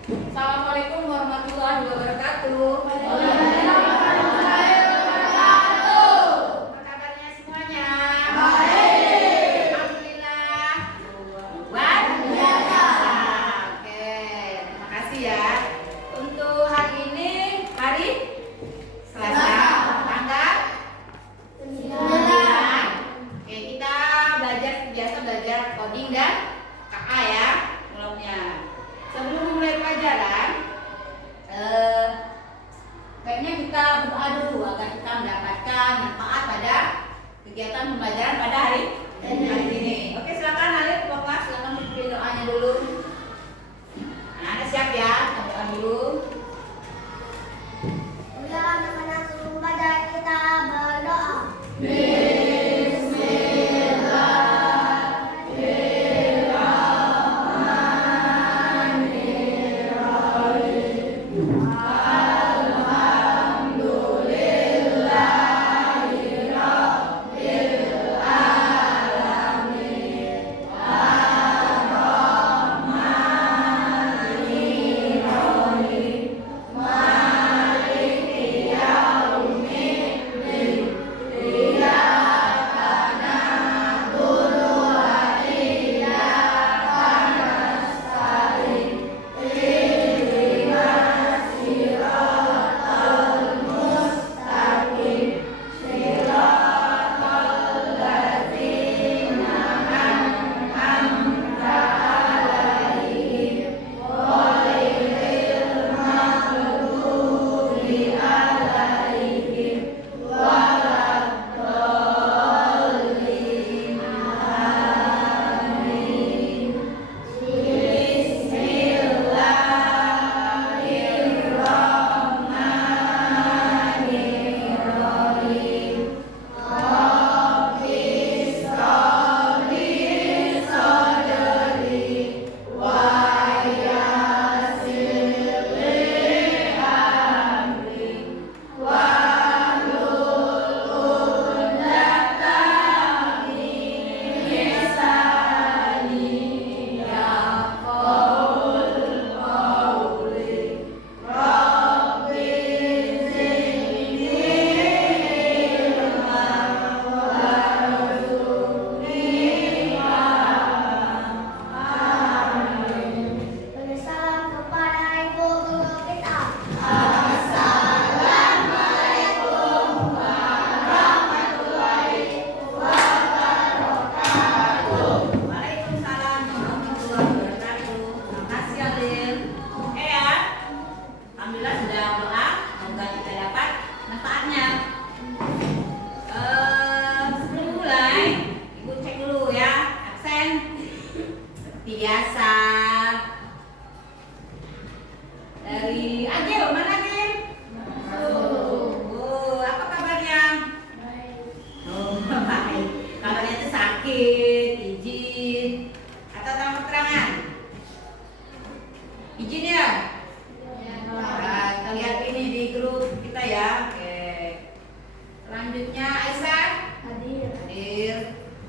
Assalamualaikum warahmatullahi wabarakatuh. Apa kabarnya semuanya? Baik. Alhamdulillah. Luar biasa. Oke, terima kasih ya. Untuk hari ini hari Selasa, tanggal 9. Oke, kita biasa belajar coding dan KA ya, mulanya. Sebelum memulai pelajaran, baiknya kita berdoa dulu agar kita mendapatkan manfaat pada kegiatan pembelajaran pada hari ini. Oke, silakan Alif, Bapak, silakan pimpin doanya dulu. Nah, Anda siap ya? Kita doa dulu. Udah anak-anak sebelum belajar kita berdoa. Bersalam kepada ibu guru kita. Waalaikumsalam warahmatullahi wabarakatuh. Terima kasih Alif. Oke ya. Alhamdulillah sudah doa, semoga kita dapat manfaatnya. Sebelum mulai, Ibu cek dulu ya absen. Seperti biasa. Dari Agil, mana Agil? Oh, apa kabarnya? Oh, baik. Kabarnya itu sakit, izin, atau tamu keterangan? Izin ya? Nah, kita lihat ini di grup kita ya. Oke. Selanjutnya Aisyah hadir.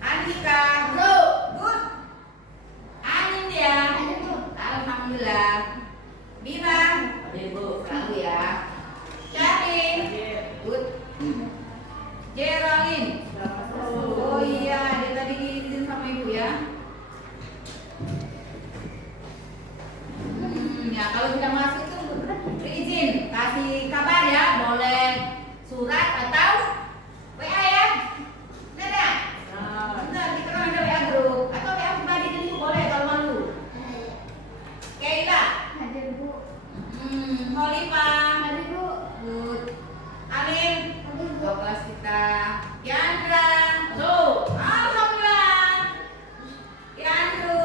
Andika good. Anin ya. Alhamdulillah. Bima selalu ya. Syafin good. Geraldine. Oh iya, dia tadi izin sama ibu ya. Ya kalau tidak masuk itu izin, kasih kabar ya, boleh surat atau WA ya. Benar? Benar, kita kan ada WA grup atau WA pribadi itu boleh kalau malu. Keila, Holifah, good. Amin, kelas kita. Yandra, alhamdulillah. Yandru,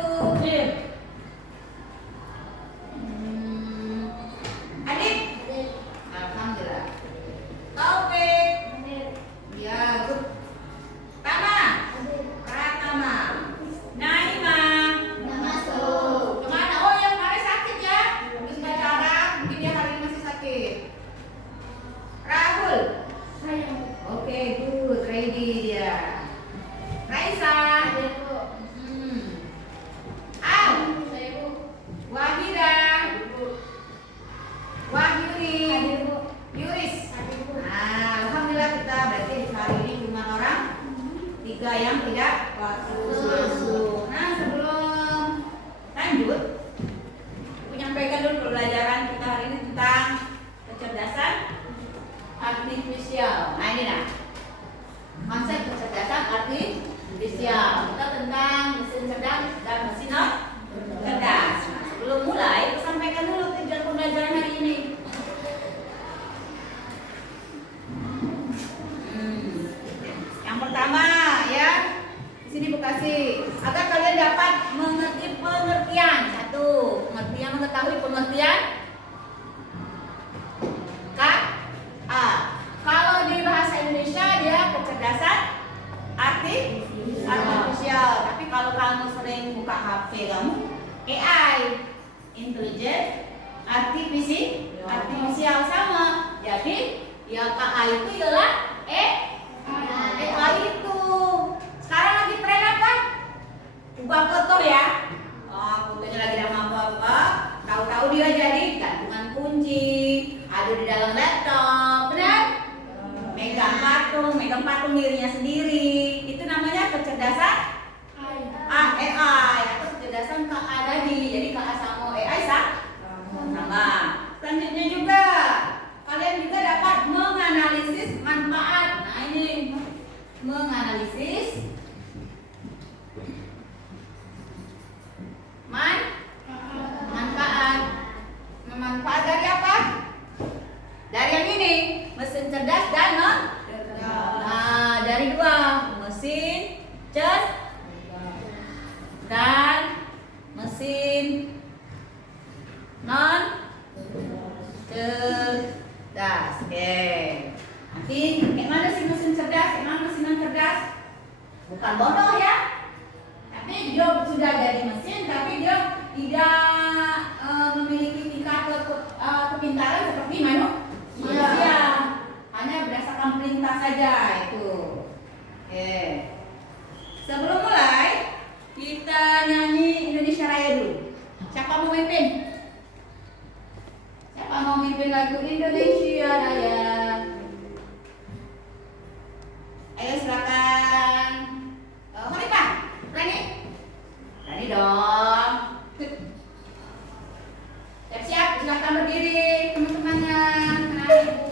mengetahui pengertian KA. Kalau di bahasa Indonesia dia kecerdasan artifisial. Tapi kalau kamu sering buka HP kamu, AI, intelligent artifisial sama. Jadi ya KA itu ialah AI itu. Sekarang lagi tren apa? Ubah foto ya. Fotonya lagi dalam apa? Tahu-tahu dia jadi gantungan kunci, ada di dalam laptop, benar? Megang patung dirinya sendiri. Itu namanya kecerdasan AI atau kecerdasan KA tadi. Jadi KA sama AI sama. Selanjutnya juga kalian juga dapat menganalisis manfaat. Nah ini menganalisis manfaat. Manfaat dari apa? Dari yang ini, mesin cerdas dan dari dua, mesin cerdas dan mesin non cerdas. Oke. Nanti kayak mana sih mesin cerdas, kayak mana mesin non cerdas? Bukan bodoh ya. Tapi dia sudah jadi mesin, tapi dia tidak memiliki tingkat kepintaran seperti manusia. Hanya berdasarkan perintah saja itu. Oke. Sebelum mulai, kita nyanyi Indonesia Raya dulu. Siapa mau mimpin? Siapa mau mimpin lagu Indonesia Raya? Ayo silakan. Pak, berani? Berani dong. Siap-siap, silakan berdiri teman-temannya. Kenal ibu.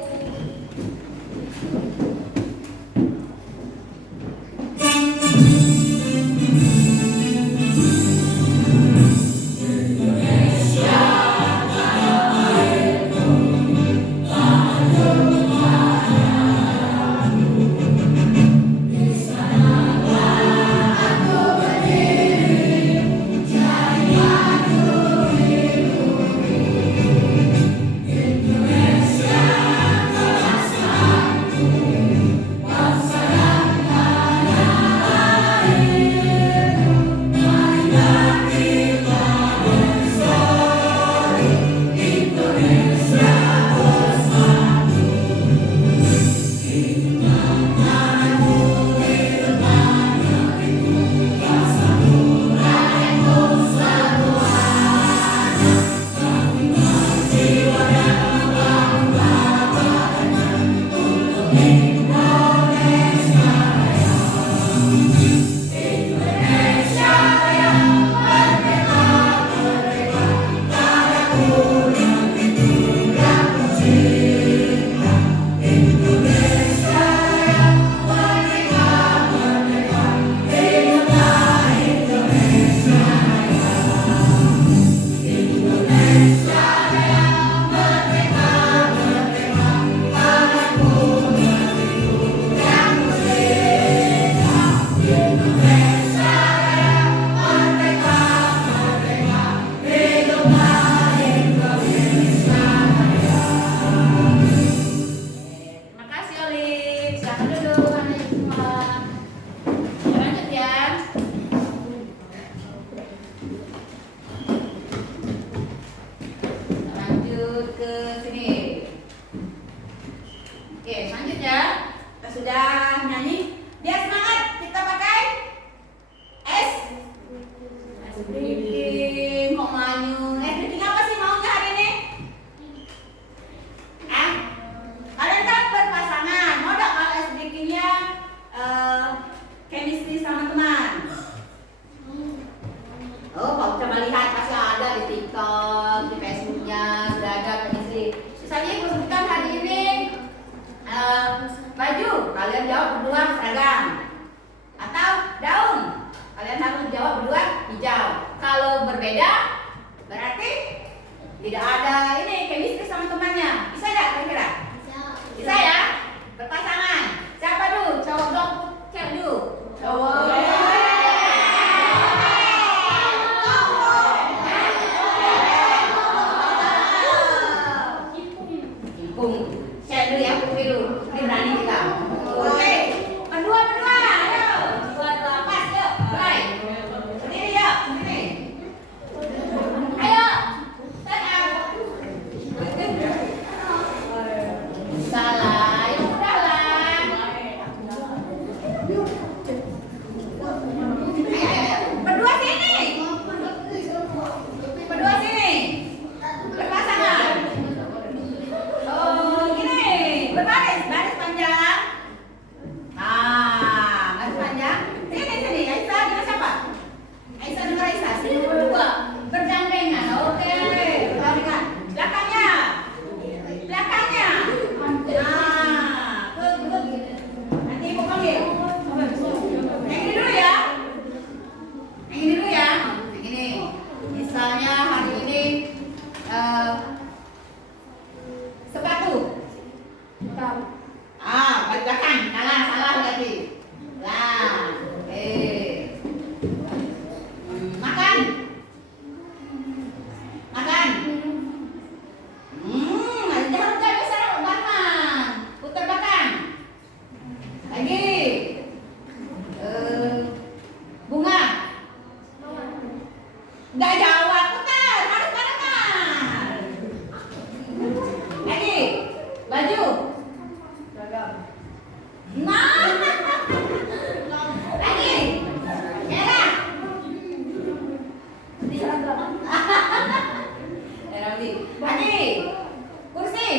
Kursi.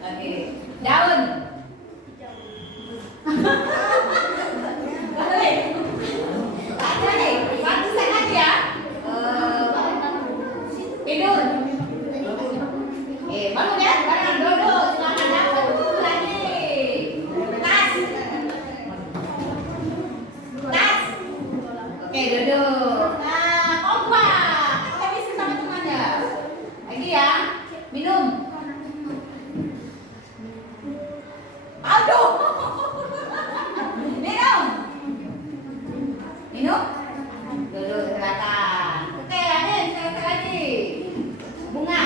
Oke. Daun. Balik. Ada nih. Satu set lagi ya. Tidur. Bangun ya. Barang duduk. Silakan dapat lagi. Tas. Tas. Oke, duduk. Nah, kompak. Kita bisa sama temannya. Lagi ya. Minum. Aduh. Minum. Minum. Duduk silakan. Oke, Anin, sekali lagi. Bunga.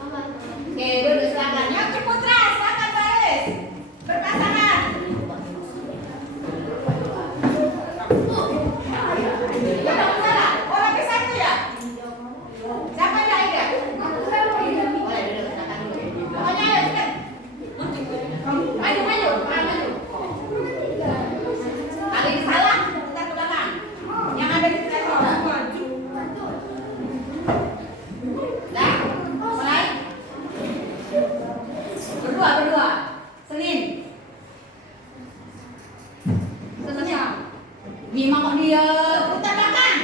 Oke, duduk silakan. Yang Ciputra, silakan baris. Berpasangan. Udah salah. Orang ke satu ya? Siapa yang Aida? Boleh duduk silakan dulu. Pokoknya ayo cepat. Maju, maju, maju. Kali ini salah, kita ke belakang. Yang ada di sebelah sana. Dah, mulai. Berdua. Senin. Seninnya. Mima kok dia putar belakang.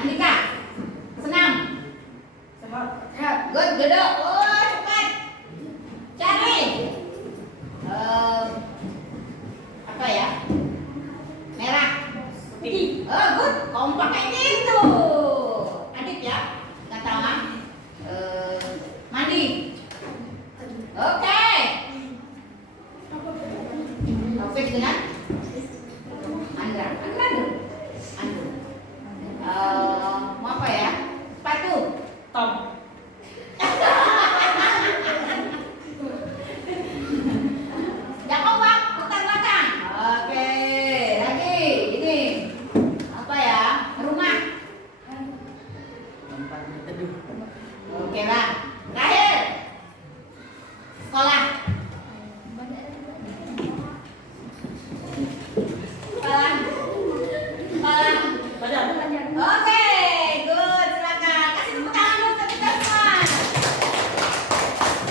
Andika. Senam. Good, duduk. Oh, cepat. Cari. Apa ya? Merah. Oh, good. Kompak kayak gitu. Adik ya. Nggak tahu. Mandi. Oke. Taufik dengan Andra. Mau apa ya? Sepatu. Tom. Ya kompak, putar belakang. Oke, lagi ini apa ya? Rumah. Oke lah. Terakhir. Sekolah. Oke, good, silakan. Kasih tepuk tangan dulu untuk kita semua.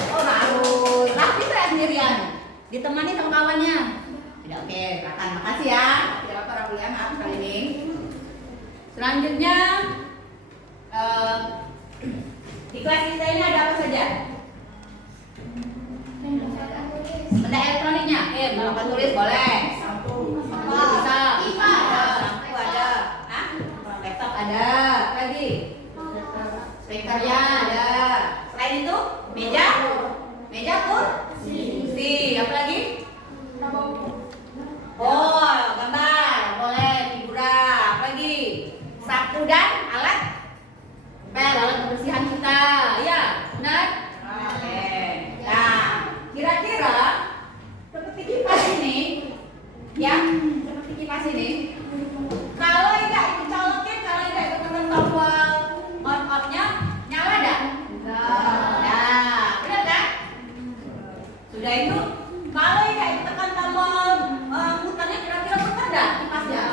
Oh, harus rapi saya sendirian. Ditemani sama kawannya. Tidak, oke, silakan. Makasih ya. Tidak apa-apa, Rabu ya, maaf kali ini. Selanjutnya di kelas kita ini ada apa saja? Benda elektroniknya, papan tulis boleh. Bisa. Lampu ada. Laptop ada. Apa lagi? Speakernya ada. Selain itu, meja kursi. Apa lagi? Oh, gambar boleh, figura. Apa lagi? Sapu dan alat kebersihan kita. Ya, benar? Oke. Nah, kira-kira seperti kipas ini, ya, seperti kipas ini. Kalau tidak dicolokin, kalau tidak ditekan tombol on-off-nya, nyala enggak? Nah, benar kan? Sudah itu, kalau tidak ditekan tombol muternya, kira-kira muter enggak kipasnya?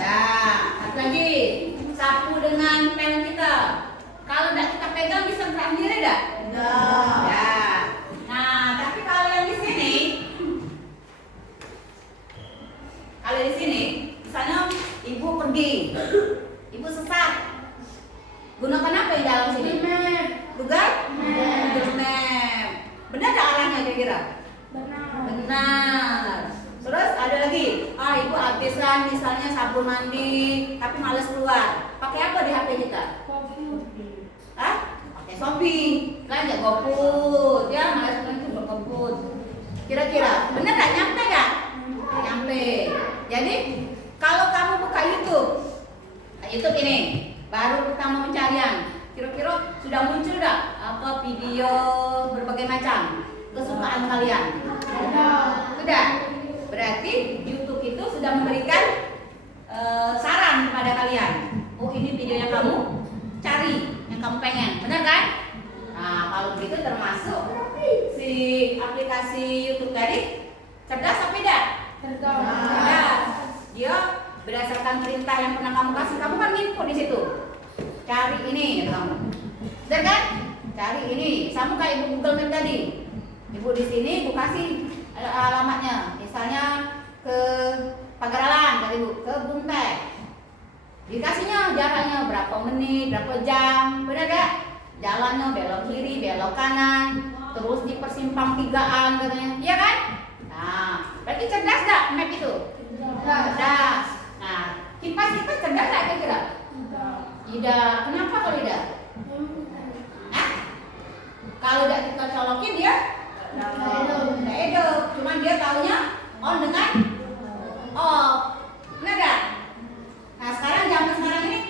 Nah, satu lagi, sapu dengan pen kita. Kalau tidak kita pegang, bisa gerak sendiri enggak? Ya. Nah, tapi kalau yang di sini, misalnya ibu pergi, ibu sesat, gunakan apa yang dalam sini? Google Map. Benar tak arahnya kira-kira? Benar. Terus ada lagi, ibu habisan misalnya sabun mandi, tapi males keluar. Pakai apa di HP kita? Pakai Shopee, kan ya GoFood, ya males keluar itu GoFood. Kira-kira benar tak nyampe nggak? Nyampe. Jadi kalau kamu buka YouTube ini, baru pertama pencarian, kira-kira sudah muncul nggak apa video berbagai macam kesukaan kalian? Sudah. Berarti YouTube itu sudah memberikan saran kepada kalian. Oh, ini video yang kamu cari, yang kamu pengen, benar kan? Nah, kalau begitu termasuk si aplikasi YouTube tadi cerdas apa tidak? Cerdas. Dia menjalankan perintah yang pernah kamu kasih. Kamu kan input di situ. Cari ini kamu. Benar kan? Cari ini. Sama kayak ibu Google Map tadi. Ibu di sini ibu kasih alamatnya. Misalnya ke Pagaralan tadi ibu, ke Buntek. Dikasihnya jaraknya berapa menit, berapa jam, benar gak? Jalannya belok kiri, belok kanan, terus di persimpang tigaan katanya, iya kan? Nah, berarti cerdas gak map itu? Cerdas. Nah, kipas kita cerdas gak kira-kira? Tidak. Kenapa kalau tidak? Hah? Kalau tidak kita colokin dia nggak hidup. Cuman dia taunya on dengan off. Benar gak? Nah sekarang zaman sekarang ini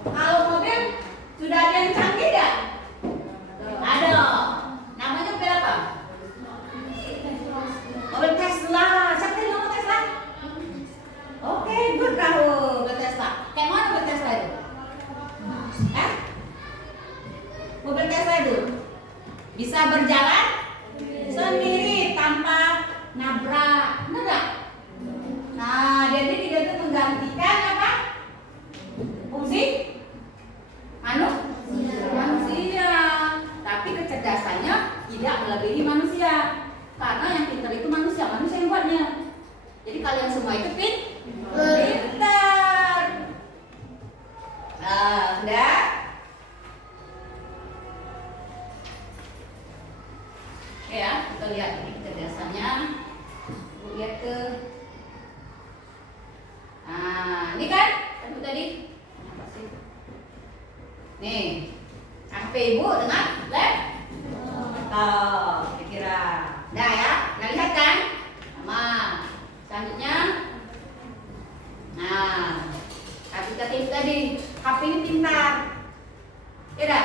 kalau mobil sudah ada yang canggih gak? Ada. Namanya mobil apa? Mobil Tesla. Siapa yang ngomong Tesla? Oke, good tahu mobil Tesla. Kayak mana mobil Tesla itu? Mobil Tesla itu bisa berjalan sendiri tanpa nabrak, benar gak? Nah, jadi dia itu menggantikan apa? Fungsi manusia. Tapi kecerdasannya tidak melebihi manusia. Karena yang pintar itu manusia yang buatnya. Jadi kalian semua itu pintar. Nah, udah. Ya, kita lihat ini kecerdasannya. Lihat ke. Nah, ini kan tentu tadi. Apa sih? Nih, HP ibu dengan laptop. Kira-kira. Nah ya, nah lihat kan? Sama. Selanjutnya. Nah, aplikatif tadi. HP ini pintar. Tidak.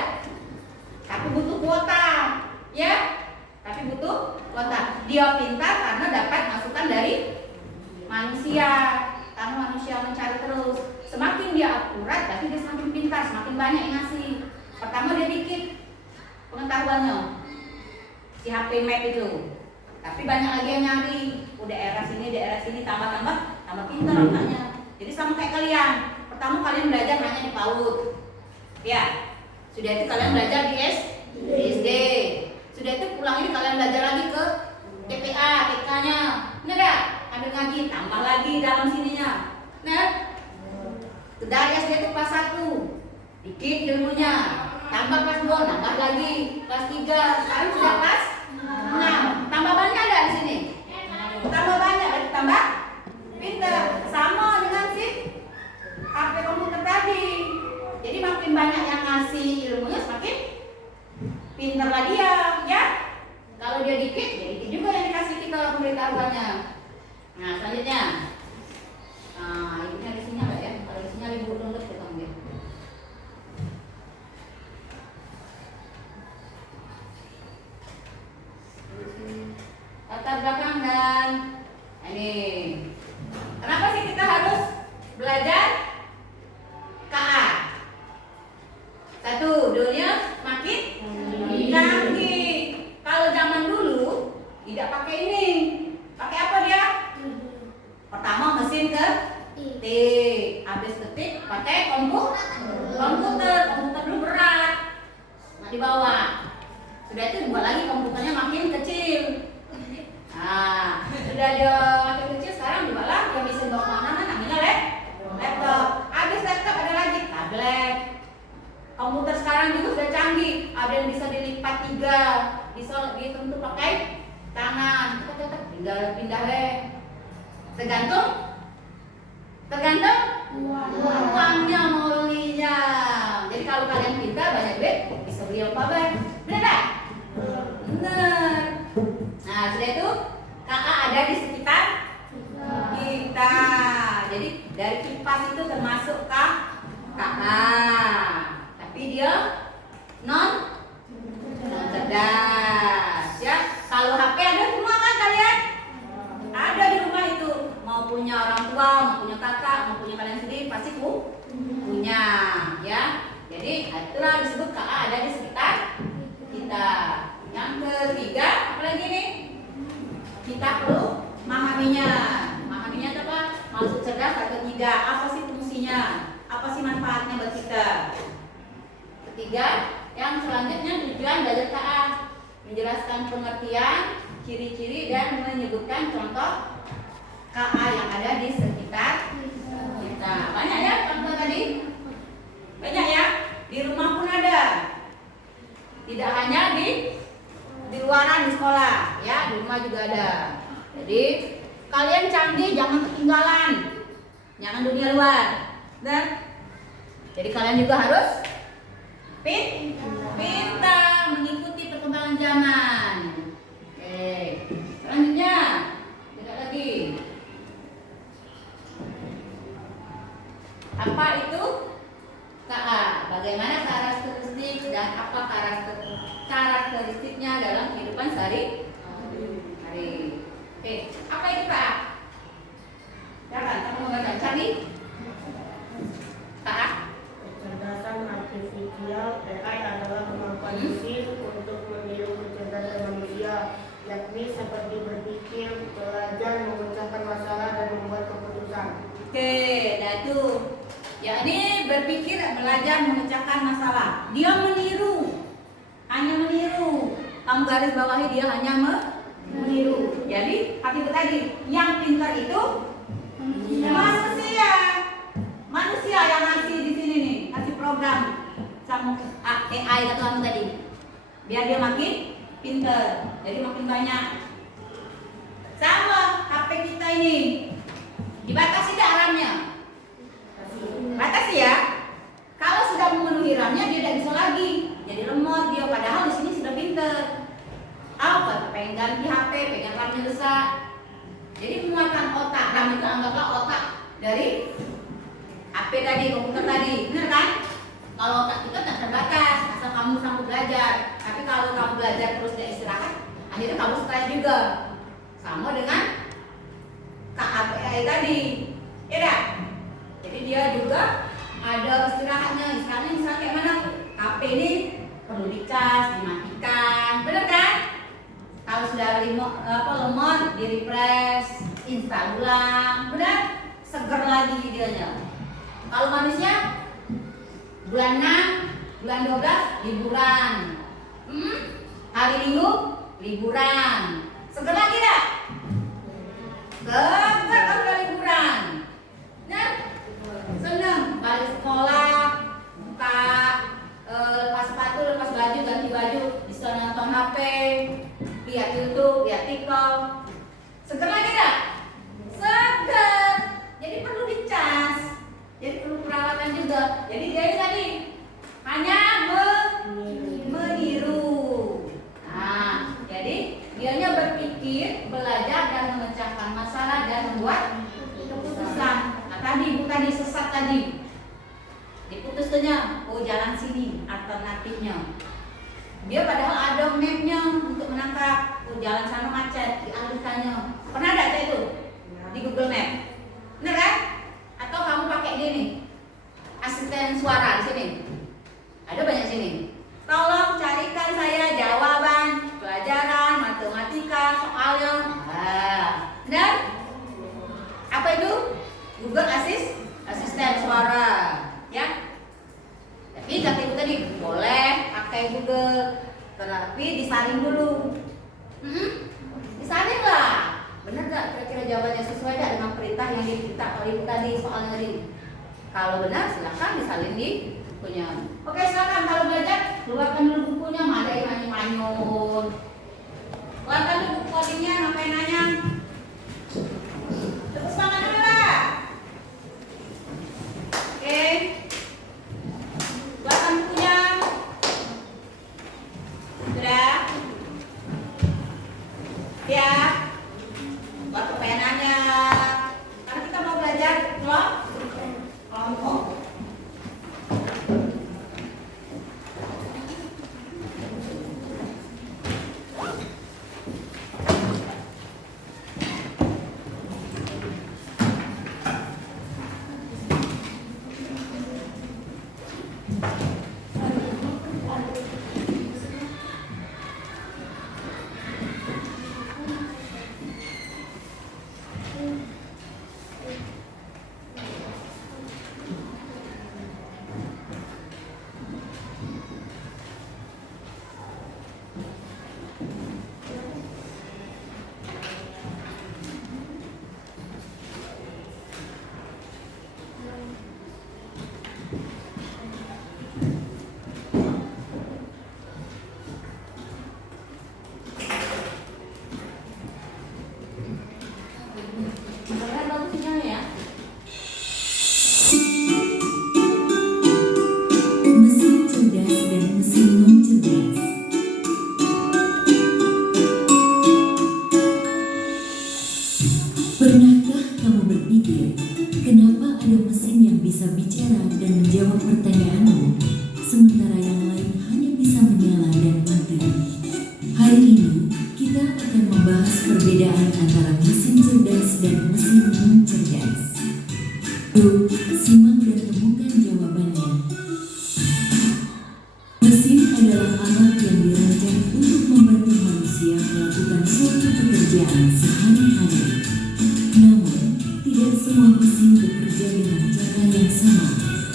Tapi butuh kuota. Ya? Tapi butuh kuota. Dia pintar karena dapat masukan dari manusia. Karena manusia mencari terus. Semakin dia akurat, berarti dia semakin pintar, semakin banyak yang ngasih. Pertama dia dikit pengetahuannya, si HP map itu. Tapi banyak lagi yang nyari. Daerah sini, tambah pintar otaknya. Jadi sama kayak kalian. Pertama kalian belajar hanya di PAUD. Ya. Sudah itu kalian belajar di SD. Sudah itu pulang ini kalian belajar lagi ke TPA, TK-nya. Benar gak? Ambil ngaji, tambah lagi dalam sininya. Nah, dari SD itu kelas 1 dikit ilmunya, tambah kelas 2, nambah lagi kelas 3, sekarang sudah kelas 6. Tambah banyak ada di sini. Tambah banyak, berarti tambah pintar. Sama dengan si HP komputer tadi. Jadi makin banyak yang ngasih ilmunya, semakin pintar lagi ya. Kalau dia dikit, ya dikit juga yang dikasih kita pemberitahuannya. Nah, selanjutnya. Nah, ibunya di sini enggak ya? Kalau di sini ibu download ke kamu. Latar belakang dan ini. Kenapa sih kita harus belajar KA? Satu, dunia makin canggih. Kalau zaman dulu tidak pakai ini. Pakai apa dia? Pertama mesin ketik. Habis ketik pakai komputer dulu berat. Nah, dibawa. Sudah itu dibuat lagi komputernya makin kecil. Nah, sudah ada makin kecil sekarang dibuat lagi yang bisa bawa mana namanya laptop. Habis laptop ada lagi tablet. Komputer sekarang juga sudah canggih. Ada yang bisa dilipat 3, bisa ditentu pakai tangan. Kita tetap tinggal pindah tergantung uangnya mau belinya. Jadi kalau kalian pintar banyak duit bisa beli apa baik. Benar tak? Benar. Nah sudah itu KA ada di sekitar kita. Jadi dari kipas itu termasuk KA. Tapi dia non cerdas ya. Kalau HP ada semua kan kalian? Ada di rumah itu. Mau punya orang tua, mau punya kakak, mau punya kalian sendiri pasti punya ya. Jadi itulah disebut KA ada di sekitar kita. Yang ketiga apalagi nih? Kita perlu memahaminya. Memahaminya apa? Maksud cerdas cerdas. Ketiga, apa sih fungsinya? Apa sih manfaatnya buat kita? Ketiga, yang selanjutnya tujuan belajar KA, menjelaskan pengertian, ciri-ciri dan menyebutkan contoh KA yang ada di sekitar kita. Banyak ya contoh tadi? Banyak ya? Di rumah pun ada. Tidak hanya di luaran di sekolah, ya, di rumah juga ada. Jadi kalian canggih, jangan ketinggalan, jangan dunia luar. Dan jadi kalian juga harus pintar mengikuti perkembangan zaman. Oke, selanjutnya tidak lagi. Apa itu KA? Bagaimana karakteristik dan apa karakteristiknya dalam kehidupan sehari-hari? Oke, apa itu KA? Silakan, kamu mau baca cari KA? Kecerdasan artifisial AI adalah kemampuan mesin untuk meniru kecerdasan manusia, yakni seperti berpikir, belajar, memecahkan masalah, dan membuat keputusan. Oke, nah itu yakni berpikir, belajar, memecahkan masalah. Dia meniru, hanya meniru. Kamu garis bawahi dia hanya meniru. Jadi apa itu tadi? Yang pintar itu manusia yang ngasih di sini nih, ngasih program sama AI kata kamu tadi, biar dia makin pintar, jadi makin banyak. Sama HP kita ini dibatasi tidak RAM-nya? Batasi ya. Kalau sudah memenuhi RAM-nya dia tidak bisa lagi, jadi lemot dia. Padahal di sini sudah pintar. Apa? Pengen ganti HP, pengen RAM-nya rusak. Jadi menguatkan otak. RAM itu anggaplah otak dari HP tadi, komputer tadi, benar kan? Kalau otak kita tak terbatas, asal kamu sanggup belajar. Tapi kalau kamu belajar terus tidak istirahat, akhirnya kamu stres juga. Sama dengan KAPI tadi, ya dah? Jadi dia juga ada istirahatnya. Misalnya kayak mana? HP ini perlu dicas, dimatikan, benar kan? Kalau sudah lemot, di refresh, install ulang, benar? Seger lagi dianya. Kalau manusia bulan 6, bulan 12 liburan, hari Minggu liburan, seger lagi dah? Seger kalau udah liburan, nah seneng balik sekolah, buka lepas sepatu, lepas baju, ganti baju, bisa nonton HP, lihat YouTube, lihat TikTok, seger lagi dah? Seger. Jadi perlu dicas, jadi perlu perawatan juga. Jadi dia tadi hanya meniru. Nah, jadi dianya berpikir, belajar dan memecahkan masalah dan membuat keputusan. Nah, tadi bukan disesat tadi. Diputusnya, oh jalan sini, alternatifnya. Dia padahal ada mapnya untuk menangkap, oh jalan sana macet, dialihkannya. Pernah ada cek itu di Google Map? Bener kan? Atau kamu pakai dia nih, asisten suara di sini. Ada banyak sini. Tolong carikan saya jawaban pelajaran matematika soalnya. Benar? Apa itu? Google asisten suara, ya. Tapi kata ibu tadi boleh pakai Google, tetapi disaring dulu. Disaring lah. Benar gak kira-kira jawabannya sesuai gak dengan perintah yang diminta oleh ibu tadi soalnya tadi? Kalau benar silahkan disalin di bukunya. Oke, silakan kalau belajar keluarkan dulu bukunya, mana yang manyun. Keluarkan dulu buku codingnya, ngapain nanya? Terus semangat dulu lah. Oke. Keluarkan bukunya. Sudah? Ya. Buat penanya. Karena kita mau belajar kelompok. berbicara dan menjawab pertanyaanmu, sementara yang lain hanya bisa menyala dan mati. Hari ini, kita akan membahas perbedaan antara mesin cerdas dan mesin non-cerdas. Yuk, simak dan temukan jawabannya. Mesin adalah alat yang dirancang untuk membantu manusia melakukan suatu pekerjaan sehari-hari. Namun, tidak semua mesin bekerja dengan cara yang sama.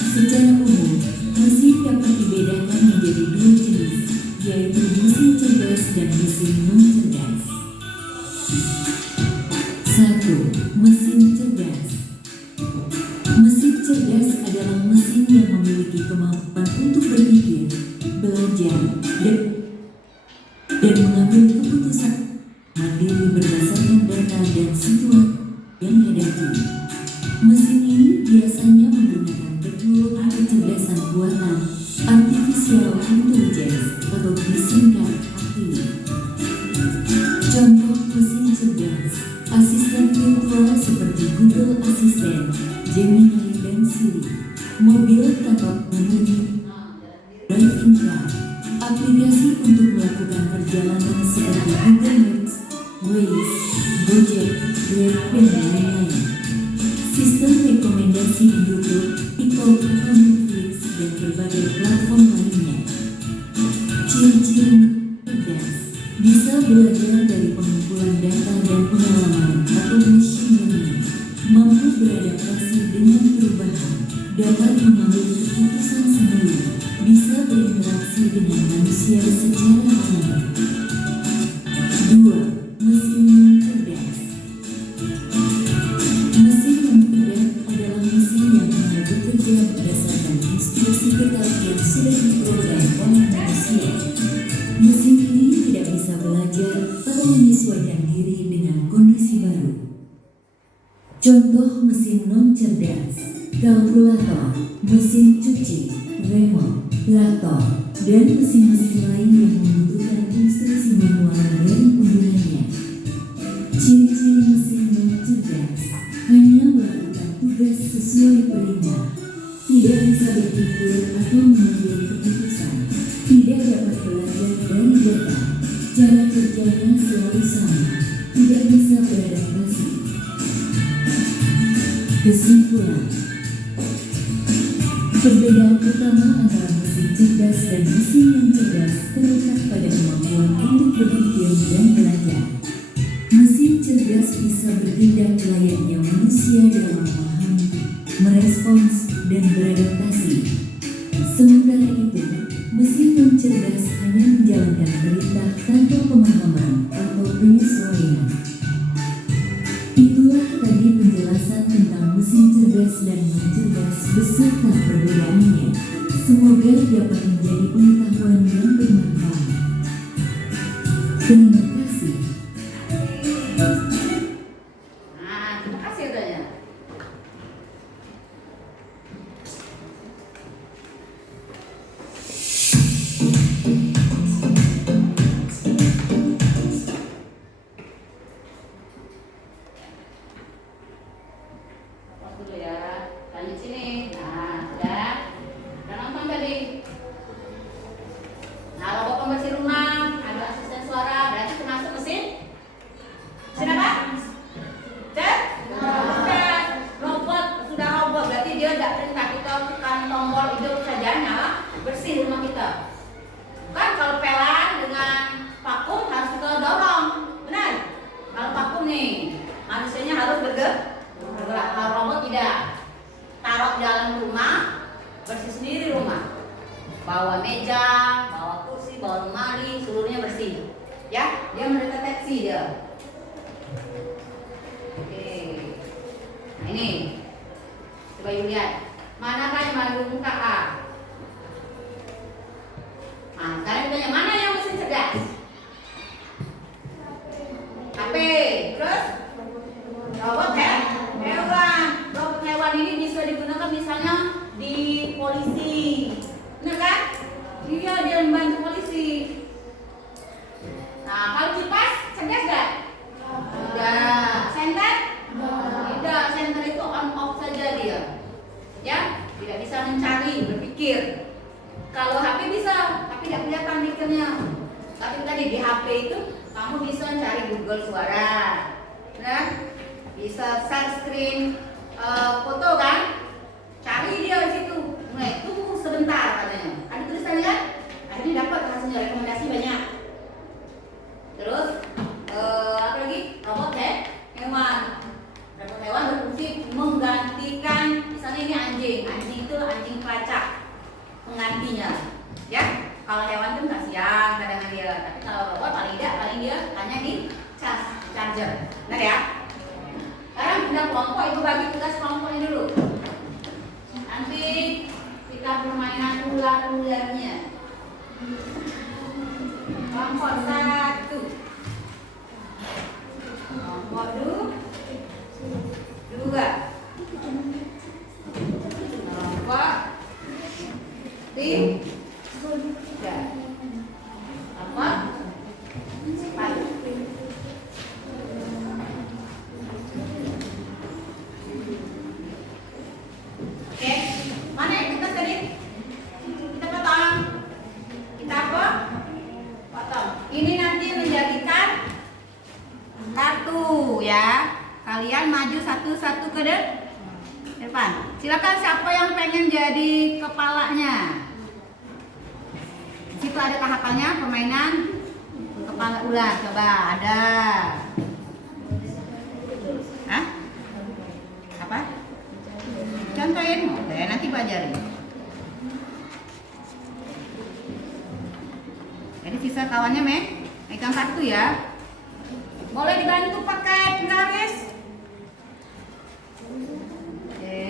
Secara umum, mesin dapat dibedakan menjadi dua jenis, yaitu mesin cerdas dan mesin non-cerdas. 1. Mesin cerdas. Mesin cerdas adalah mesin yang memiliki kemampuan untuk berpikir, belajar, dan mengambil keputusan mandiri berdasarkan data dan situasi yang dihadapi. Mesin ini biasanya menggunakan teknologi kecerdasan buatan artificial intelligence atau disingkat AI. Contoh mesin cerdas: asisten virtual seperti Google Assistant, Gemini, dan Siri. Mobil tanpa pengemudi, driving car, aplikasi untuk melakukan perjalanan seperti Google Maps, Waze, Gojek, Grab, dan lain-lain. Sistem rekomendasi di YouTube, TikTok, Netflix, dan berbagai platform lainnya. Ciri-ciri cerdas: bisa belajar dari pengumpulan data dan pengalaman atau machine learning, mampu beradaptasi dengan perubahan, dapat mengambil keputusan sendiri, bisa berinteraksi dengan manusia secara alami. 2. Mesin non-cerdas. Mesin non-cerdas adalah mesin yang hanya bekerja berdasarkan instruksi ketat yang sudah diprogram oleh manusia. Mesin ini tidak bisa belajar atau menyesuaikan diri dengan kondisi baru. Contoh mesin non-cerdas: kalkulator, mesin cuci, remote, traktor, dan mesin-mesin lain yang membutuhkan instruksi manual dari penggunanya. Ciri-ciri mesin non-cerdas: hanya melakukan tugas sesuai perintah, tidak bisa berpikir atau mengambil keputusan, tidak dapat belajar dari data, cara kerjanya selalu sama, tidak bisa beradaptasi. Kesimpulan: perbedaan utama antara mesin cerdas dan mesin yang cerdas terletak pada kemampuan untuk berpikir dan belajar. Mesin cerdas bisa bertindak layaknya manusia dalam memahami, merespons, dan beradaptasi. Sementara itu, mesin non-cerdas hanya menjalankan perintah tanpa pemahaman atau penyesuaian. Itulah tadi penjelasan tentang mesin cerdas dan non-cerdas beserta perbedaannya. Semoga dapat menjadi pengetahuan yang bermanfaat. Terima kasih. Nah, terima kasih katanya. Pause dulu ya. Lanjut sini. Nah, sudah. Udah nonton tadi. Nah, robot pembersih rumah, ada asisten suara, berarti termasuk mesin? Mesin apa? Bukan. Robot, sudah robot, berarti dia tidak perintah kita tekan tombol itu saja nyala, bersih rumah kita. Bukan kalau pelan dengan vakum harus kita dorong, benar? Kalau vakum nih, manusianya harus bergerak. Kalau robot tidak. Taruh di dalam rumah, bersih sendiri rumah. Bawa meja, bawa kursi, bawa lemari, seluruhnya bersih. Ya, dia mendeteksi dia. Oke. Nah ini, coba you lihat. Manakah yang mengandung KA? Nah, sekarang ditanya mana yang mesin cerdas? HP. Terus? Robot hewan. Robot hewan ini bisa digunakan misalnya di polisi. Benar kan? Iya, dia membantu polisi. Nah, kalau kipas cerdas gak? Tidak. Senter? Tidak. Senter itu on off saja dia. Ya, di mencari, berpikir. Kalau HP bisa, tapi tidak kelihatan pikirnya. Tapi tadi di HP itu kamu bisa cari Google Suara, nah, bisa share screen foto kan, cari dia di situ. Nah itu sebentar katanya. Ada tulisannya kan? Akhirnya dapat hasilnya, rekomendasi banyak. Terus apa lagi? Robot hewan. Robot hewan berfungsi menggantikan, misalnya ini anjing. Anjing itu anjing pelacak, penggantinya. Ya, kalau hewan itu kasihan kadang dia. Tapi kalau robot paling dia hanya di charger. Benar ya? Sekarang sudah kelompok, ibu bagi tugas kelompoknya dulu. Nanti kita permainan ular-ularnya. Kelompok 1, kelompok 2, kelompok 3, kelompok 4. Oke, mana yang kita tadi? Kita potong. Kita apa? Potong. Ini nanti menjadikan kartu ya. Kalian maju satu-satu ke depan. Silakan siapa yang pengen jadi kepalanya. Di situ ada tahapannya, permainan kepala ular. Coba ada. Hah? Apa? Contohin, oke, nanti belajarin. Jadi sisa kawannya megang kartu ya. Boleh dibantu pakai penggaris. Oke.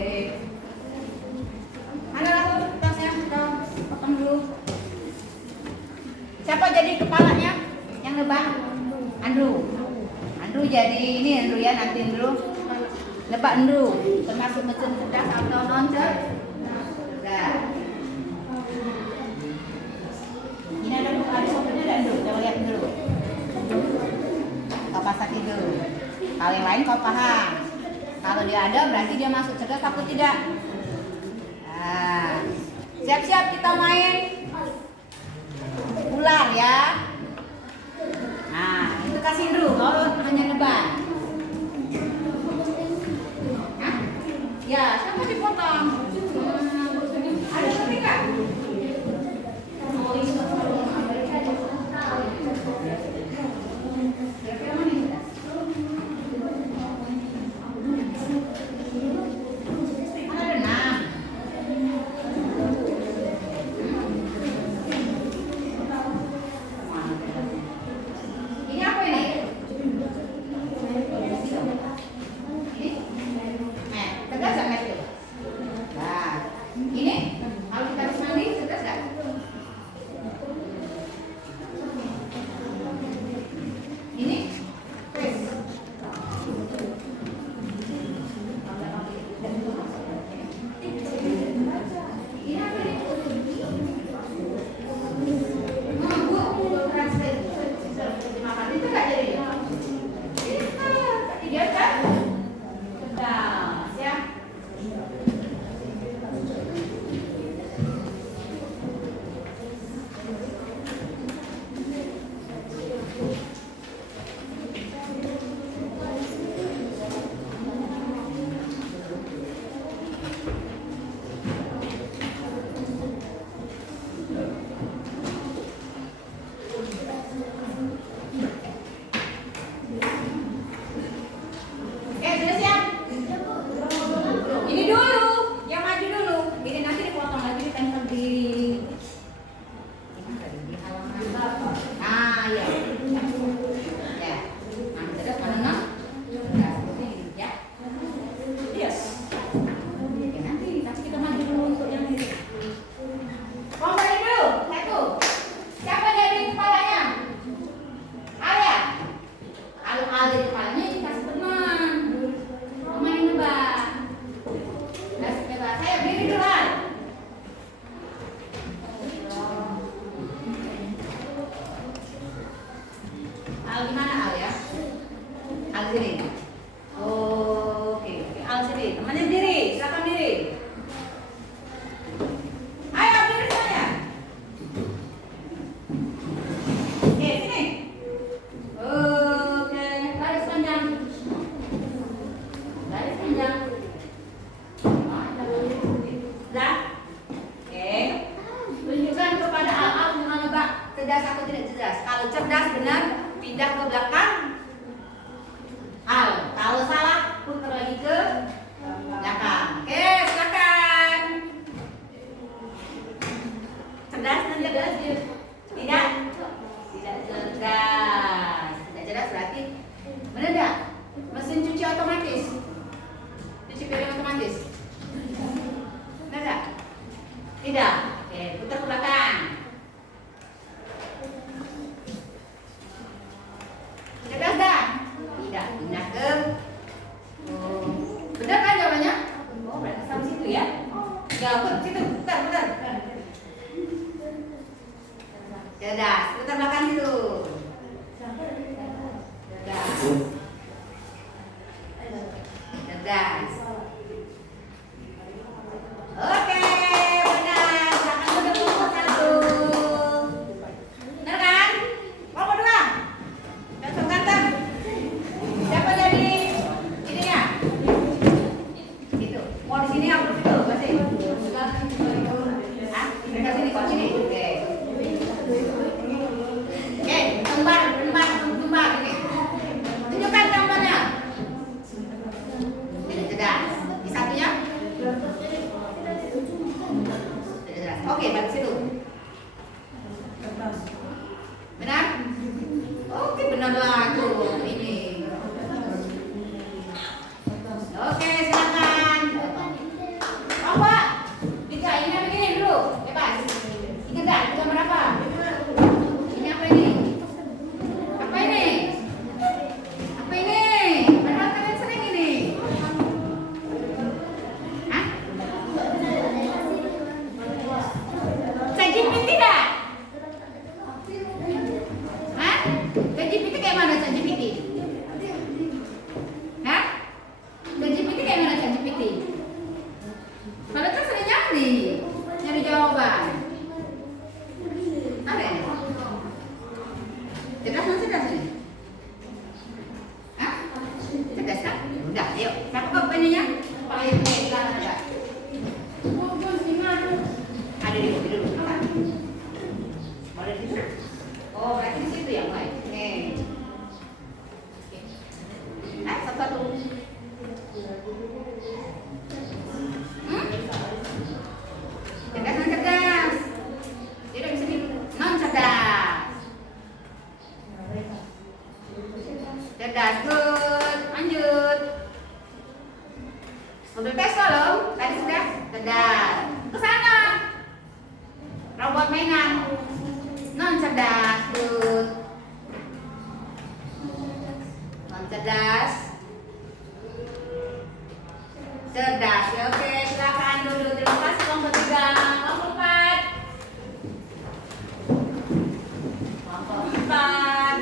Mana lagu tasnya? Kita potong dulu. Siapa jadi kepalanya? Yang lebah? Andrew. Andrew jadi ini Andrew ya, nanti Andrew. Lebak Andrew, termasuk mesin cerdas atau non cerdas. Ini ada sopirnya ada Andrew, coba lihat dulu. Kau pasak itu. Kalau yang lain kau paham. Kalau dia ada berarti dia masuk cerdas atau tidak. Nah, siap-siap kita main ular ya. Nah, itu kasih Andrew, kalau hanya lebah. Ya, siapa dipotong? Ada tapi enggak? Ada 6. Ini apa ini? Cerdas gak Matthew? Nah, ini kalau kita habis mandi cerdas gak? Ini Chris. Ini apa nih? Bu, translate. Makan itu gak jadi? Dia kan? Cerdas ya. Tidak. Oke, putar ke belakang. Cerdas dah? Tidak. Pindah ke. Oh. Benar kan jawabannya? Oh, berarti sampai situ ya. Jawab ke situ. Putar. Cerdas. Putar belakang situ. Cerdas. Oke, benar. Silakan duduk kelompok 1. Benar kan? Kelompok 2. Langsung ganteng. Siapa jadi ininya? Itu. Mau di sini apa di situ? Masih. Hah? Mereka sini kok sini. Oke. Oke, kembar. Oke. Tunjukkan gambarnya. Tidak cerdas. Di satunya? Oke, balik situ. Benar? Oke, benar lah tuh ini. Oke, silakan. Oh, Pak. Tiga, ini begini dulu. Bebas. Ingat enggak? Gambar apa? Ini apa ini? Apa ini? Apa ini? Padahal kalian sering ini. Hah? ChatGPT tidak? Hah? ChatGPT kayak mana ChatGPT? Hah? ChatGPT kayak mana ChatGPT? Kalau kan sering nyari jawaban. Ada ya? Cerdas nih. Hah? Cerdas kan? Udah, yuk. Siapa kok ininya? Pakai pegang ada. Ada di mobil dulu. Boleh di situ. Oh, berarti di situ ya, Mbak. Oke. Satu-satu. Cerdas. Tidak bisa di non cerdas. Cerdas, good. Lanjut. Mobil Tesla loh. Tadi sudah cerdas. Ke sana. Robot mainan. Non cerdas, good. Non cerdas. Cerdas. Ya, oke, silakan duduk. Terima kasih kelompok 3. Kelompok 4. Kelompok 4.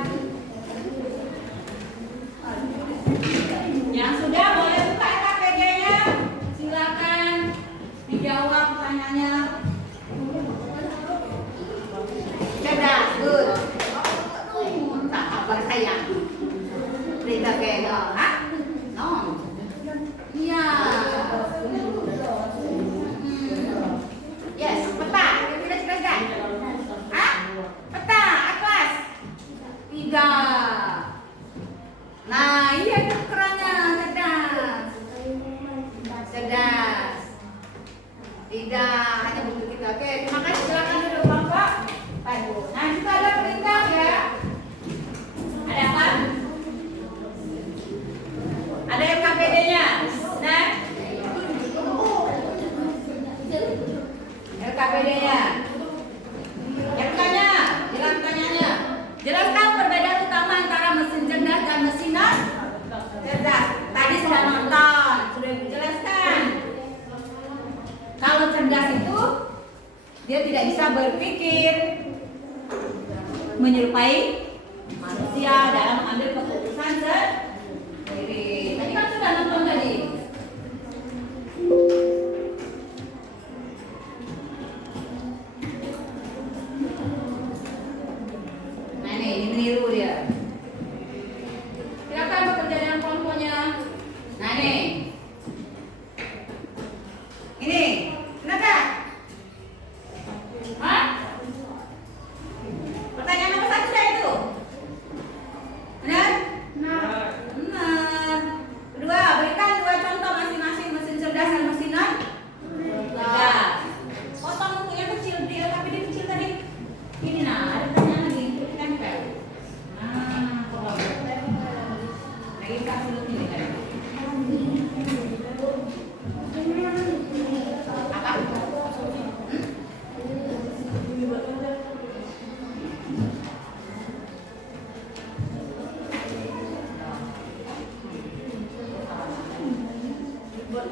Yang sudah boleh buka KPG-nya. Silakan dijawab pertanyaannya. Cerdas, good. Tak kabar sayang. Berita kena, ah? No. Iya. Yes, peta. Tidak cerdas kan? Hah? Peta, atlas. Tidak. Nah, iya itu kerannya, cerdas. Cerdas. Tidak, hanya buku kita. Oke, terima kasih. Silakan duduk, Bapak. Nah, kita ada perintah ya. Ada apa? Ada LKPD-nya. Nah, LKPD-nya. RK-nya, jelas pertanyaannya. Jelaskan perbedaan utama antara mesin cerdas dan mesin non cerdas. Tadi sudah nonton, sudah dijelaskan. Kalau cerdas itu dia tidak bisa berpikir menyerupai manusia dalam mengambil keputusan sendiri. Tadi kan sudah nonton tadi. Nah ini meniru dia. Silakan bekerja dengan kelompoknya. Nah nih. Ini, kenapa? Hah? Pertanyaan nomor 1 dah itu. Benar? Nah,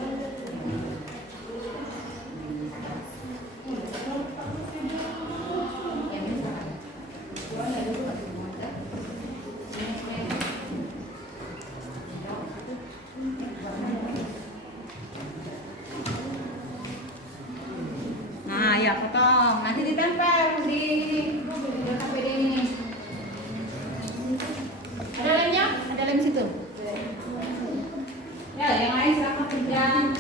ya potong. Nanti ditempel di KPD ini. Ada lemnya? Ada lem situ. Ya, yang lain silakan pegang.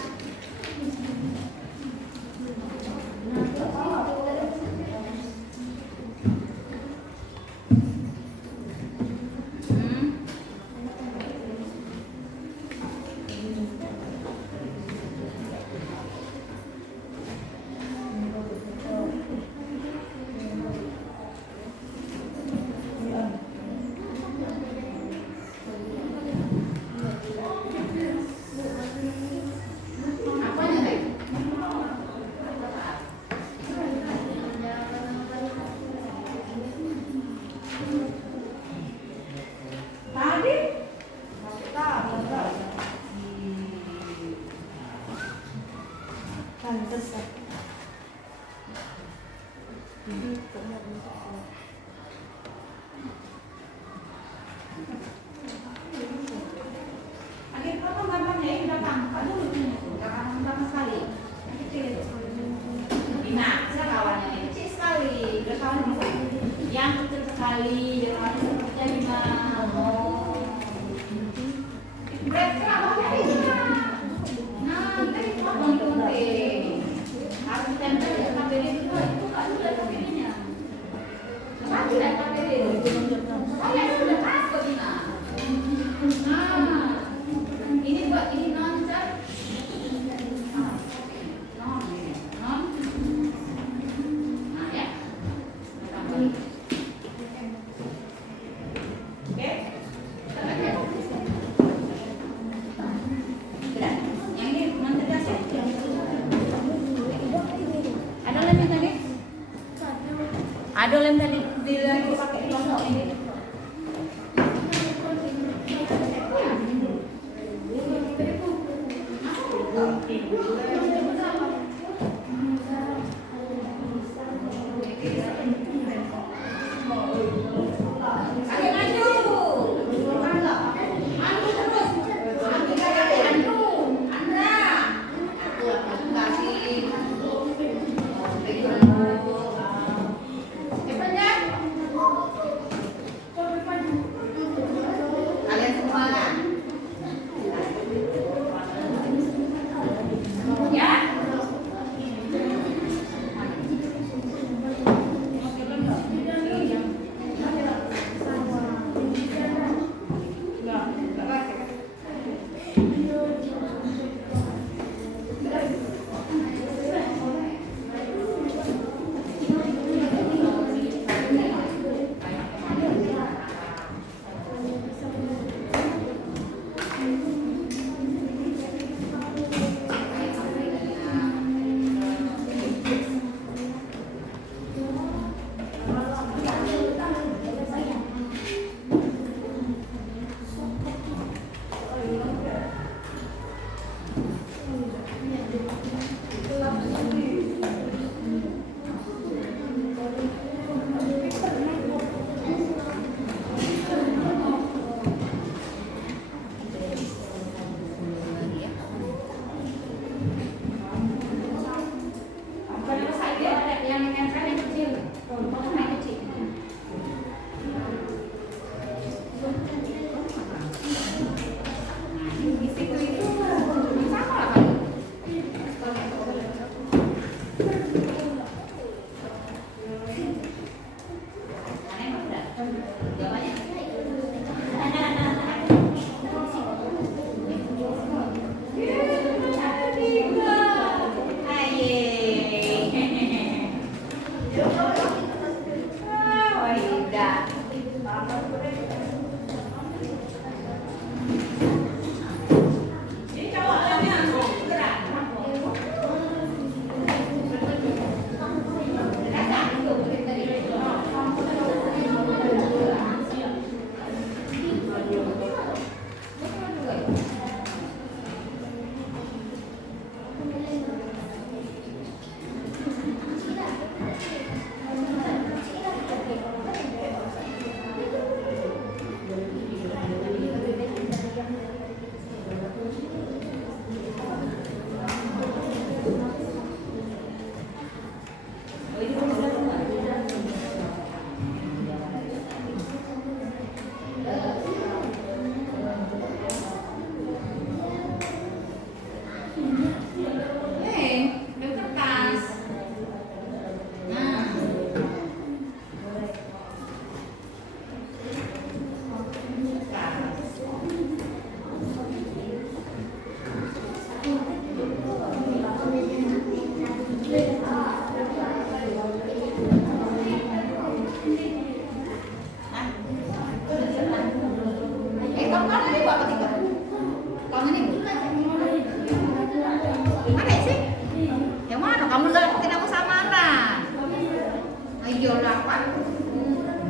Akhir potong gambarnya ini belakang, Pak dulu ini, belakang sekali. Nah, saya kawannya ini kecil sekali, belakang yang kecil sekali, jangan seperti lima. Berat kenapa ini? Nah, dari potong itu harus tempel ya KPD itu kan sudah KPD-nya. Pasti ada KPD. Saya sudah takut ini. Nah, ini buat ini non cat. Non. Nah ya. Oke. Sudah. Yang ini non tegas ya. Ada lem yang tadi? Ada lem tadi di lagi pakai kelompok ini. Ayo maju. Anu terus. Anu gaya anu. Andra. Aku kasih. Kalian semua. Ya.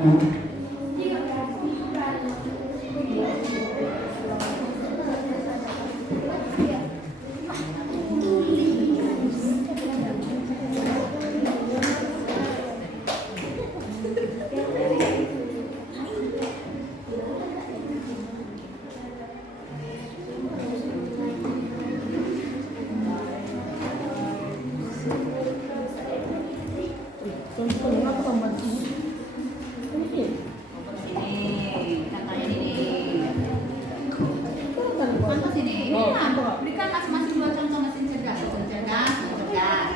Sini, katanya ini. Contoh sini. Ini lah. Berikan masing-masing 2 contoh mesin cerdas. Mesin cerdas, cerdas.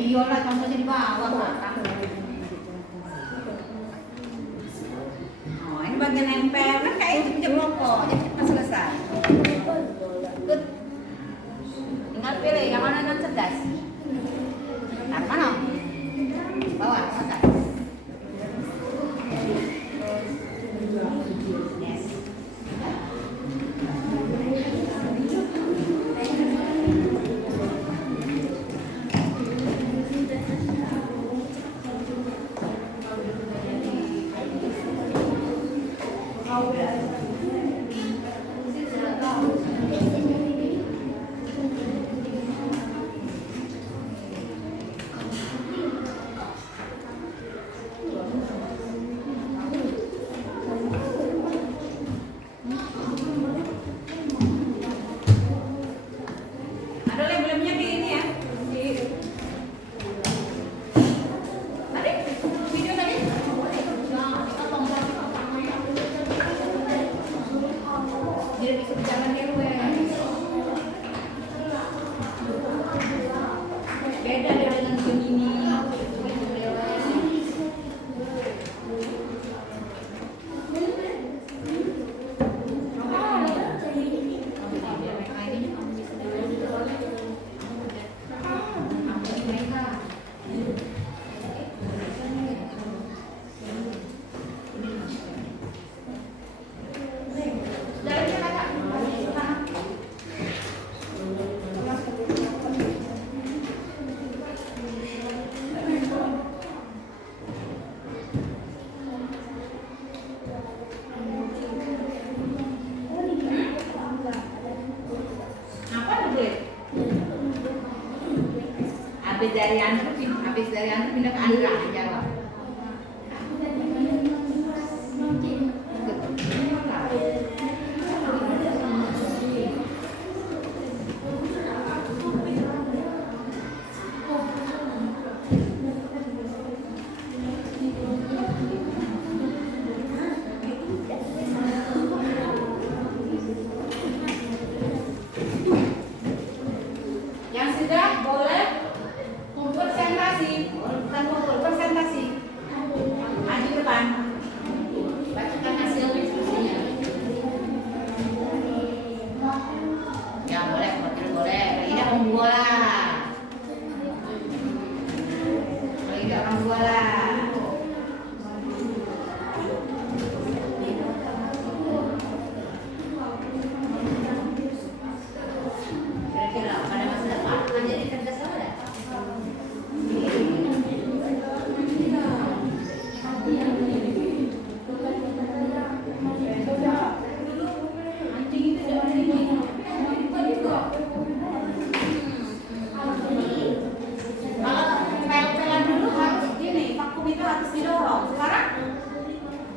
Iyalah contohnya di bawah Kak. Oh, ini bagian nempel. Kan kayak itu punya rokok. Jadi cepat selesai. Good. Tinggal pilih yang mana non cerdas. Taruh mana? Bawah, atas. Yes. Ada lem-lemnya di ini ya. Tadi video tadi. Jadi bisa berjalan lewat. Beda dia dengan game ini. Habis dari anu pindah ke Andra Jawa. Yang sudah boleh presentasi, bukan kumpul, presentasi. Maju ke depan. Bacakan hasil diskusinya. Ya boleh, boleh. Tidak orang dua lah. Tidak orang dua lah. Kira-kira pada masa depan akan jadi cerdas apa?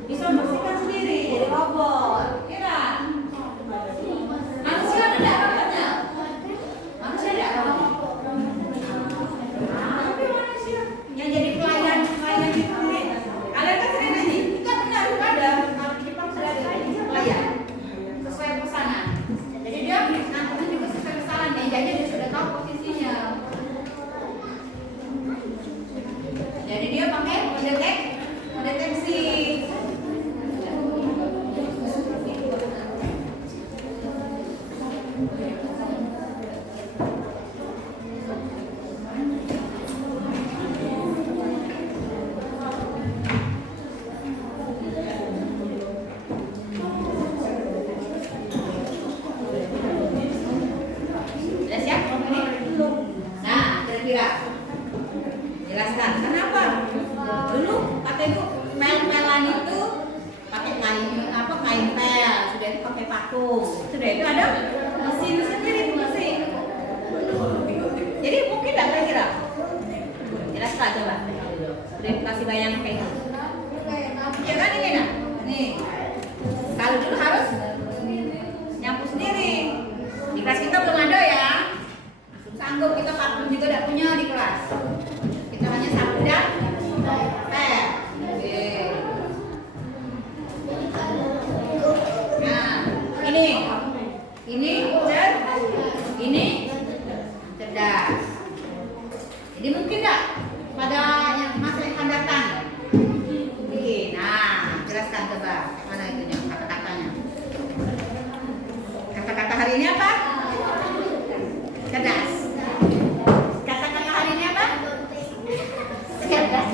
Bisa membersihkan sendiri jadi robot. Kira manusia ada robotnya? Manusia ada robot. Tapi manusia yang jadi pelayan itu nih. Kalian kan sering nanya, kita benar ada kalau di Jepang sudah ada pelayan sesuai pesanan. Jadi dia nanti juga sesuai pesanan nih, jadi dia sudah tahu posisinya. Jadi dia pakai mendeteksi. Sudah siap? Nah, kira-kira jelaskan kenapa dulu pakai patung. Sudah itu ada mesin sendiri mesin. Jadi mungkin nggak kira-kira? Jelas nggak coba? Udah kasih bayang kayak gitu. Ya kan ini nah, nih. Kalau dulu harus nyapu sendiri. Di kelas kita belum ada ya. Sanggup kita patung juga tidak punya di kelas. Kita hanya sapu dan pel. Oke. Nah, ini cerdas. Jadi mungkin nggak pada yang masa yang akan datang? Mungkin. Nah, jelaskan coba mana itunya kata-katanya. Kata-kata hari ini apa? Cerdas. Kata-kata hari ini apa? Cerdas.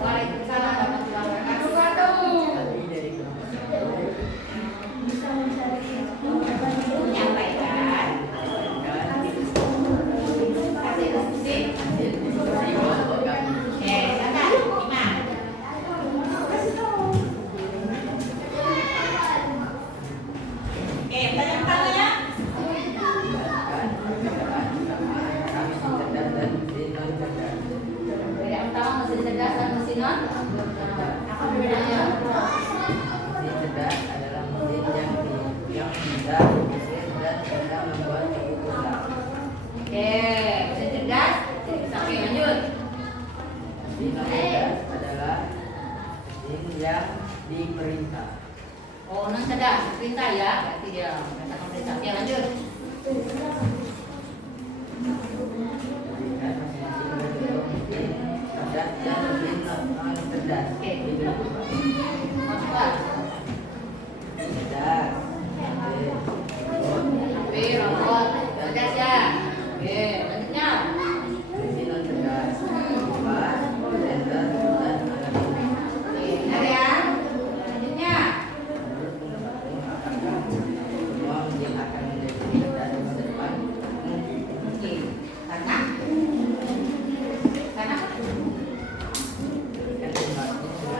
Waalaikumsalam warahmatullahi wabarakatuh. yang diperintah. Oh, non cerdas, perintah ya, berarti dia merasakan perintah. Oke, lanjut. Kan masing-masing berbentuk cerdas dan berperintah. Non cerdas. Oke. Dibilang Apa? cerdas. HP, robot, cerdas ya. Oke, lanjutnya. Ini non cerdas. Pas, center, dan analisa. Oke, benar ya. Lanjutnya. Menurut pendapat apakah semua yang akan menjadi cerdas di masa depan mungkin? Oke, karena Kan tempatnya sudah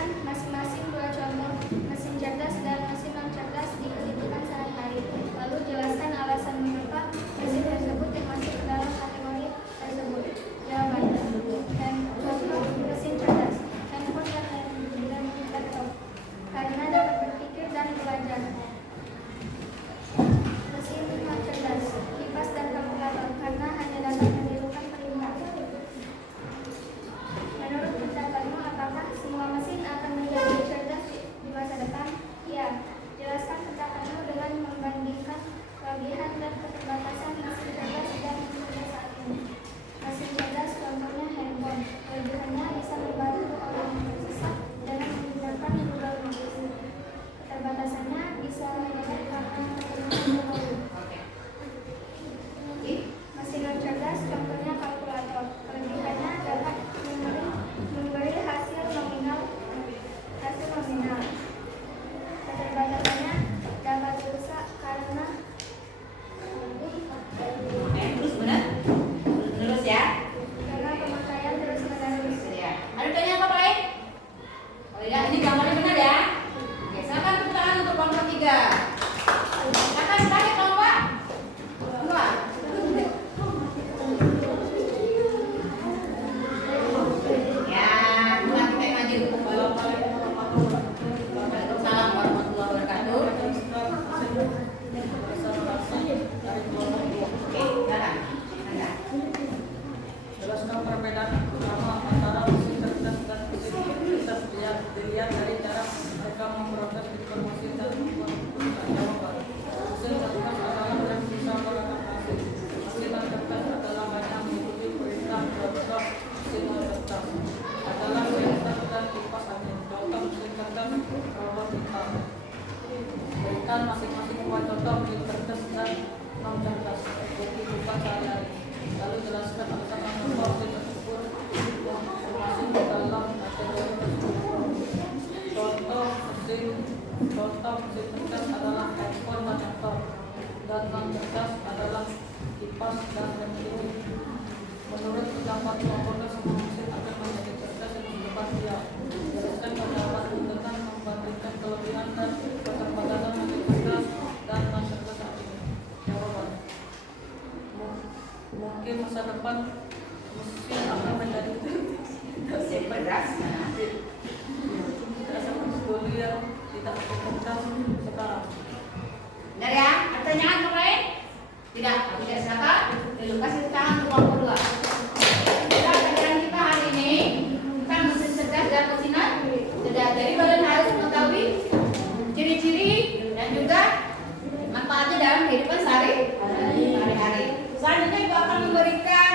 Berikan masing-masing dua contoh mesin cerdas dan mesin non cerdas di kehidupan sehari-hari. Lalu jelaskan alasan mengapa mesin tersebut termasuk ke dalam kategori tersebut. Jawaban. Dan contoh mesin cerdas, handphone dan laptop, karena dapat berpikir dan belajar. Mesin non cerdas, kipas dan kalkulator, karena hanya dapat menirukan perintah. Menurut pendapatmu, apakah semua mesin akan menjadi cerdas di masa depan? Ya. Jelaskan pendapatmu dengan membandingkan kelebihan dan keterbatasan mesin cerdas dan mesin cerdas saat ini. Mesin cerdas contohnya handphone. Kelebihannya bisa membantu orang tersesat dengan menggunakan Google Maps. Keterbatasannya bisa menyeret karena menggunakan Google. Mesin non cerdas contohnya kalkulator. Kelebihannya dapat memberi hasil nominal. Keterbatasannya dapat rusak karena Terus benar? Terus ya. pemakaian terus-menerus. Ya. Ada tanya apa lain? Oh ya, ini gambarnya benar ya. Oke, silakan tepuk tangan untuk kelompok 3. Silakan sebagai kelompok 2. Ya, bukan kita yang maju. Waalaikumsalam warahmatullahi wabarakatuh. Oke, silakan. Anda. Jelaskan perbedaan utama antara mesin cerdas dan mesin cerdas yang dilihat dari cara mereka memproses informasi dan membuat jawaban. Mesin cerdas adalah yang bisa beradaptasi. Mesin non cerdas adalah yang mengikuti perintah. Contoh mesin non cerdas adalah printer dan kipas angin. Contoh mesin cerdas robotika. Berikan masing-masing dua contoh mesin cerdas dan non cerdas di kehidupan sehari-hari. Lalu jelaskan alasan mengapa mesin tersebut masuk ke dalam kategori tersebut. Contoh mesin cerdas adalah handphone dan laptop, dan non cerdas adalah kipas dan radio. Menurut pendapat apakah semua mesin akan menjadi cerdas dan berbahagia? Jelaskan pendapat tentang membandingkan kelebihan dan keterbatasan mesin cerdas dan non cerdas saat ini. Jawaban. Mungkin masa depan mesin akan menjadi Mesin beras. tidak seperti dulu yang tidak cerdas sekarang. Benar ya? Ada pertanyaan yang lain? Tidak. Tidak, silakan. Lalu kasih tangan untuk kelompok 2. Kita pelajaran kita hari ini tentang mesin cerdas dan mesin non cerdas. Jadi kalian harus mengetahui ciri-ciri dan juga manfaatnya dalam kehidupan sehari-hari. Selanjutnya Ibu akan memberikan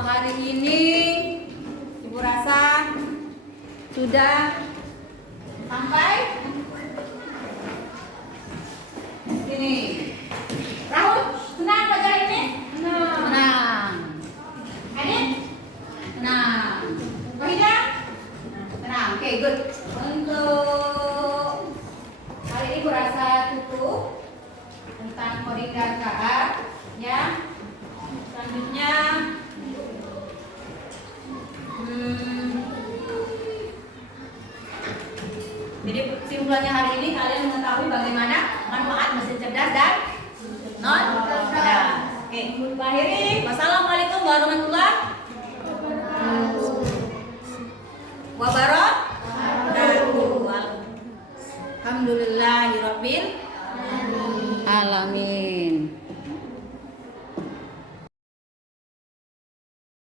Untuk hari ini Ibu rasa sudah sampai ini. Rahul, senang belajar ini? Senang. Adit? Senang. Wahida? Senang. Oke, good. Untuk hari ini Ibu rasa cukup tentang coding data ya. Selanjutnya jadi kesimpulannya hari ini kalian mengetahui bagaimana manfaat mesin cerdas dan non cerdas. Oke, Ibu akhiri. Wassalamualaikum warahmatullahi wabarakatuh. Alhamdulillahirabbil alamin.